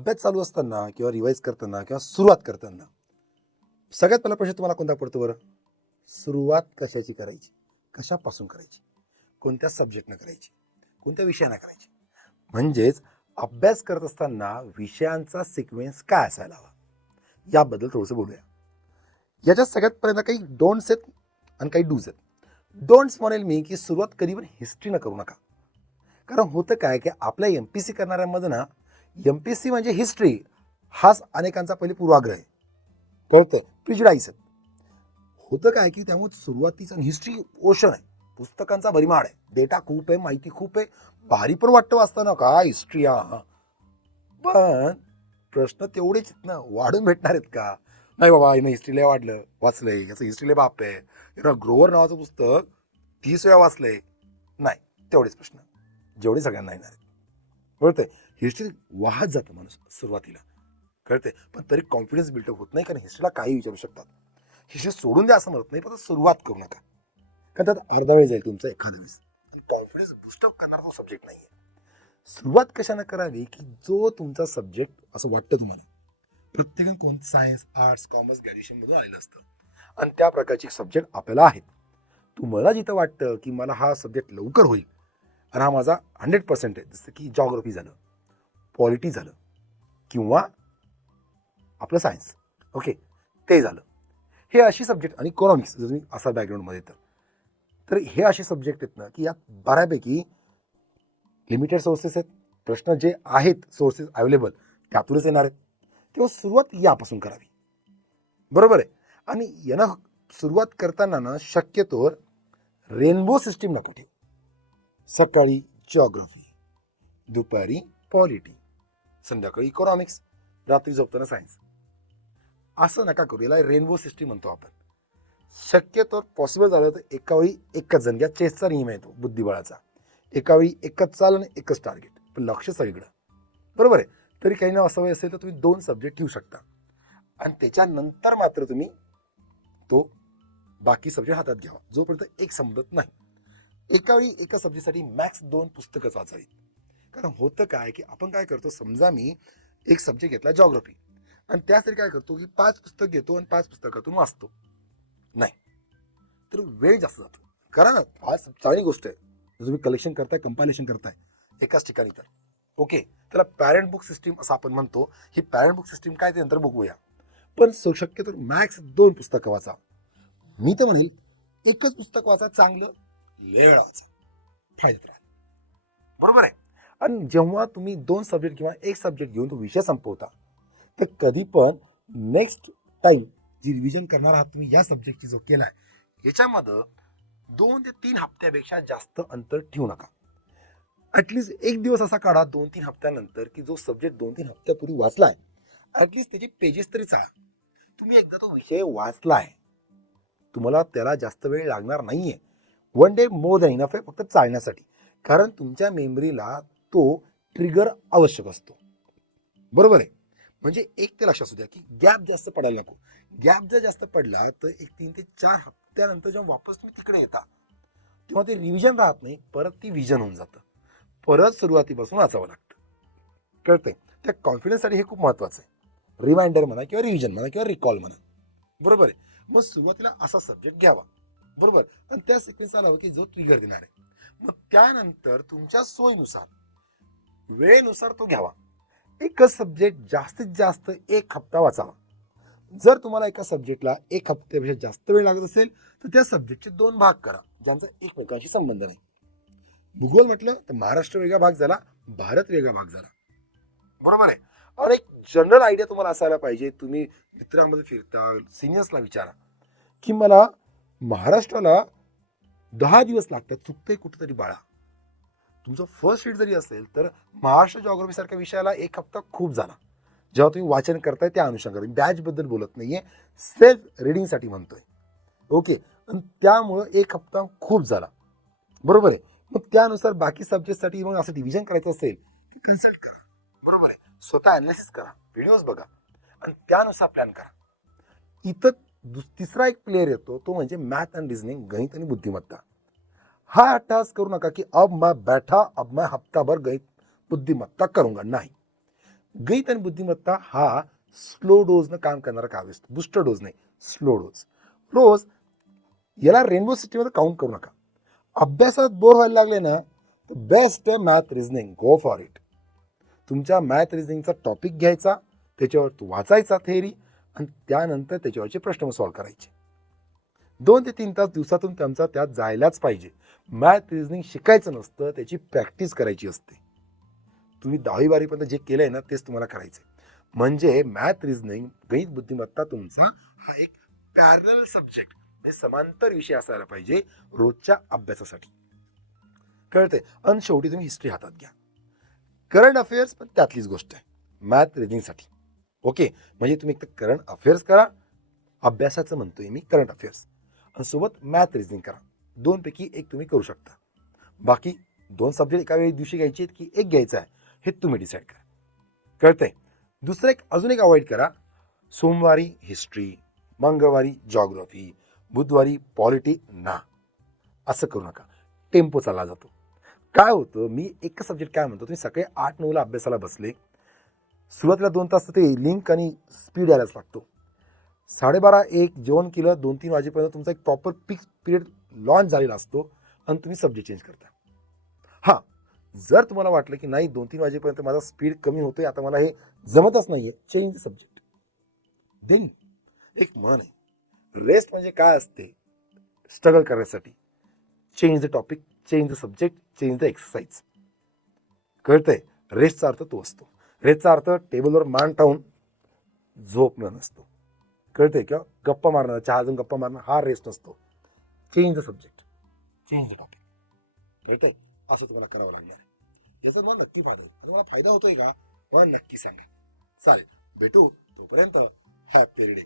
अभ्यास चालू असताना किंवा रिवाईज करताना किंवा सुरुवात करताना सगळ्यात पहिला प्रश्न तुम्हाला कोणता पडतो बरं? सुरुवात कशाची करायची? कशापासून करायची? कोणत्या सब्जेक्टनं करायची? कोणत्या विषयानं करायची? म्हणजेच अभ्यास करत असताना विषयांचा सिक्वेन्स काय असायला हवा? याबद्दल थोडंसं बोलूया. याच्यात सगळ्यात पहिल्यांदा काही डोंट्स आहेत आणि काही डूज आहेत. डोंट्स म्हणेल मी की सुरुवात कधी पण हिस्ट्रीनं करू नका. कारण होतं काय की आपल्या एम पी सी करणाऱ्यांमध्ये ना एम पी सी म्हणजे हिस्ट्री हाच अनेकांचा पहिले पूर्वाग्रह आहे. कळतं प्रिजडाईस आहेत. होतं काय की त्यामुळे सुरुवातीचं हिस्ट्री ओशन आहे. पुस्तकांचा भरिमाड आहे. डेटा खूप आहे माहिती खूप आहे. भारी पण वाटतं वाचताना. का हिस्ट्री हा पण प्रश्न तेवढेच ना. वाढून भेटणार आहेत का? नाही बाबा हिनं हिस्ट्रीला वाढलं. वाचलंय. याचं हिस्ट्रीला बाप आहे. हिनं ग्रोवर नावाचं पुस्तक तीस वेळा वाचलंय. नाही तेवढेच प्रश्न. जेवढे सगळ्यांना येणार आहेत. कळतंय? हिस्ट्री वाहत जातं माणूस सुरुवातीला. कळते पण तरी कॉन्फिडन्स बिल्डअप होत नाही कारण हिस्ट्रीला काही विचारू शकतात. हिस्ट्री सोडून द्या असं म्हणत नाही पण सुरुवात करू नका. कारण त्यात अर्धा वेळ जाईल तुमचा एखाद्या वेळेस. कॉन्फिडन्स बुस्टअप करणारा तो सब्जेक्ट नाही आहे सुरुवात कशानं करावी की जो तुमचा सब्जेक्ट असं वाटतं तुम्हाला? प्रत्येकानं कोण सायन्स आर्ट्स कॉमर्स ग्रॅज्युएशनमधून आलेलं असतं. आणि त्या प्रकारचे सब्जेक्ट आपल्याला आहेत. तुम्हाला जिथं वाटतं की मला हा सब्जेक्ट लवकर होईल. आणि हा माझा हंड्रेड पर्सेंट आहे. जसं की जॉग्रफी झालं. पॉलिटी झालं किंवा आपलं सायन्स ओके ते झालं. हे अशी सब्जेक्ट आणि इकॉनॉमिक्स जर तुम्ही असा बॅकग्राऊंडमध्ये येतं तर हे असे सब्जेक्ट आहेत ना की यात बऱ्यापैकी लिमिटेड सोर्सेस आहेत. प्रश्न जे आहेत सोर्सेस अवेलेबल त्यातूनच येणार आहेत. तेव्हा सुरुवात यापासून करावी. बरोबर आहे? आणि यानं सुरुवात करताना ना शक्यतोवर रेनबो सिस्टीम नको ठेव. सकाळी जॉग्रफी दुपारी पॉलिटी संध्याकाळी इकॉनॉमिक्स रात्री झोपताना सायन्स. असं नका करू याला रेनबो सिस्टीम म्हणतो आपण. शक्यतो पॉसिबल झालं तर एका वेळी एकच जण घ्या चेसचा नियम येतो बुद्धिबळाचा. एका वेळी एकच चाल आणि एकच टार्गेट पण लक्ष सगळीकडं. बरोबर आहे? तरी काही ना असं वय असेल तर तुम्ही दोन सब्जेक्ट ठेवू शकता. आणि त्याच्यानंतर मात्र तुम्ही तो बाकी सब्जेक्ट हातात घ्यावा. जोपर्यंत एक समजत नाही. एका वेळी एका सब्जेक्टसाठी मॅक्स दोन पुस्तकं वाचावीत. कारण होतं काय की आपण काय करतो समजा मी एक सब्जेक्ट घेतला जॉग्रफी आणि त्यासाठी काय करतो की पाच पुस्तक घेतो आणि पाच पुस्तकातून वाचतो. नाही. तर वेळ जास्त जातो. करा ना फार चांगली गोष्ट आहे. तुम्ही कलेक्शन करताय कंपायलेशन करताय एकाच ठिकाणी तर. ओके त्याला पॅरेंट बुक सिस्टीम असं आपण म्हणतो. ही पॅरेंट बुक सिस्टीम काय ते नंतर बघूया. पण सो शक्यतो मॅक्स दोन पुस्तकं वाचा. मी तर म्हणेल एकच पुस्तक वाचा चांगलं वेळ वाचा. फायद्यात बरोबर आहे? आणि जेव्हा तुम्ही दोन सब्जेक्ट किंवा एक सब्जेक्ट घेऊन तो विषय संपवता तर कधी पण नेक्स्ट टाईम जी रिव्हिजन करणार आहात तुम्ही या सब्जेक्टची जो केला आहे याच्यामध्ये दोन ते तीन हप्त्यापेक्षा जास्त अंतर ठेवू नका. ॲटलिस्ट एक दिवस असा काढा दोन तीन हप्त्यानंतर की जो सब्जेक्ट दोन तीन हप्त्यापूर्वी वाचला आहे ॲटलिस्ट त्याचे पेजेस तरी चाळा तुम्ही एकदा तो विषय वाचला आहे तुम्हाला त्याला जास्त वेळ लागणार नाही आहे one day more than enough आहे फक्त चालण्यासाठी. कारण तुमच्या मेमरीला तो ट्रिगर आवश्यक असतो. बरोबर आहे? म्हणजे एक ते लक्षात असू द्या की गॅप जास्त पडायला नको. गॅप जर जास्त पडला तर एक तीन ते चार हप्त्यानंतर जेव्हा वापस तुम्ही तिकडे येता तेव्हा ते रिव्हिजन राहत नाही परत ती विजन होऊन जातं. परत सुरुवातीपासून वाचावं लागतं. कळतंय? त्या कॉन्फिडन्ससाठी हे खूप महत्त्वाचं आहे. रिमाइंडर म्हणा किंवा रिव्हिजन म्हणा किंवा रिकॉल म्हणा. बरोबर आहे? मग सुरुवातीला असा सब्जेक्ट घ्यावा. बरोबर? आणि त्या सिक्वेन्स आला की जो ट्रिगर देणार आहे. मग त्यानंतर तुमच्या सोयीनुसार वेळेनुसार तो घ्यावा. एकच सब्जेक्ट जास्तीत जास्त एक हप्ता वाचावा. जर तुम्हाला एका सब्जेक्टला एक हप्त्यापेक्षा जास्त वेळ लागत असेल तर त्या सब्जेक्टचे दोन भाग करा ज्यांचा एकमेकांशी संबंध नाही. भूगोल म्हटलं तर महाराष्ट्र वेगळा भाग झाला भारत वेगळा भाग झाला. बरोबर आहे? और एक जनरल आयडिया तुम्हाला असायला पाहिजे. तुम्ही मित्रांमध्ये फिरता सिनियर्सला विचारा की मला महाराष्ट्राला दहा दिवस लागतात चुकतंय कुठेतरी बाळा. तुमचं फर्स्ट शीट जरी असेल तर महाराष्ट्र जॉग्रफी सारख्या विषयाला एक हप्ता खूप झाला. जेव्हा तुम्ही वाचन करताय त्या अनुषंगाने. बॅचबद्दल बोलत नाहीये. सेल्फ रिडिंगसाठी म्हणतोय. ओके आणि त्यामुळं एक हप्ता खूप झाला. बरोबर आहे? मग त्यानुसार बाकी सब्जेक्टसाठी मग असं डिव्हिजन करायचं असेल की कन्सल्ट करा. बरोबर आहे? स्वतः अनालिसिस करा. व्हिडिओज बघा. आणि त्यानुसार प्लॅन करा. इथं दुस तिसरा एक प्लेअर येतो तो म्हणजे मॅथ अँड रिझनिंग गणित आणि बुद्धिमत्ता. हा अट्टहास करू नका की अब मैं बैठा अब मैं हप्ता भर गणित बुद्धिमत्ता करूंगा. नाही. गणित आणि बुद्धिमत्ता हा स्लो डोजनं काम करणारा काव्य असतो बुस्टर डोज नाही स्लो डोज रोज याला रेनबो सिटीमध्ये काउंट करू नका. अभ्यासात बोर व्हायला लागले ना तर बेस्ट आहे math reasoning go for it तुमच्या मॅथ रिझनिंगचा टॉपिक घ्यायचा त्याच्यावर तू वाचायचा थेअरी आणि त्यानंतर त्याच्यावरचे प्रश्न सॉल्व्ह करायचे. दोन ते तीन तास दिवसातून त्यांचा त्यात जायलाच पाहिजे. मॅथ रिझनिंग शिकायचं नसतं त्याची प्रॅक्टिस करायची असते. तुम्ही दहावी बारीपर्यंत जे आहे ना तेच तुम्हाला करायचंय. म्हणजे मॅथ रिझनिंग गणित बुद्धिमत्ता तुमचा हा एक पॅरल सब्जेक्ट. म्हणजे समांतर विषय असायला पाहिजे रोजच्या अभ्यासासाठी. कळते आणि शेवटी तुम्ही हिस्ट्री हातात घ्या. करंट अफेअर्स पण त्यातलीच गोष्ट आहे. मॅथ रिझनिंगसाठी ओके? म्हणजे तुम्ही एक तर करंट अफेअर्स करा. अभ्यासाचं म्हणतोय मी करंट अफेअर्स आणि सोबत मॅथ रिजनिंग करा. दोनपैकी एक तुम्ही करू शकता. बाकी दोन सब्जेक्ट एका वेळी दिवशी घ्यायचे आहेत की एक घ्यायचा आहे हे तुम्ही डिसाईड करा. कळतंय? दुसरं एक अजून एक अवॉइड करा. सोमवारी हिस्ट्री मंगळवारी जॉग्रफी बुधवारी पॉलिटी ना. असं करू नका. टेम्पो चालला जातो. काय होतं? मी एकच सब्जेक्ट काय म्हणतो? तुम्ही सकाळी आठ नऊला अभ्यासाला बसले. सुरुवातीला दोन तास तर ते लिंक आणि स्पीड यायलाच लागतो. साडेबारा एक जेवण केलं दोन तीन वाजेपर्यंत तुमचा एक प्रॉपर पीक पिरियड लॉन्च झालेला असतो आणि तुम्ही सब्जेक्ट चेंज करता. हां जर तुम्हाला वाटलं की नाही दोन तीन वाजेपर्यंत माझा स्पीड कमी होतोय आता मला हे जमतच नाही आहे चेंज सब्जेक्ट देन एक मन आहे. रेस्ट म्हणजे काय असते? स्ट्रगल करण्यासाठी. Change the topic change the subject change the exercise कळतंय? रेस्टचा अर्थ तो असतो. रेस्टचा अर्थ टेबलवर मान टावून झोपणं नसतो. कळतंय किंवा गप्पा मारणं चहा अजून गप्पा मारणं हा रेस्ट नसतो change the subject change the topic कळतंय? असं तुम्हाला करावं लागणार आहे. याचा मला नक्की फायदा होईल. तुम्हाला फायदा होतोय का? मला नक्की सांगा. चालेल. भेटू. तोपर्यंत हॅपी डे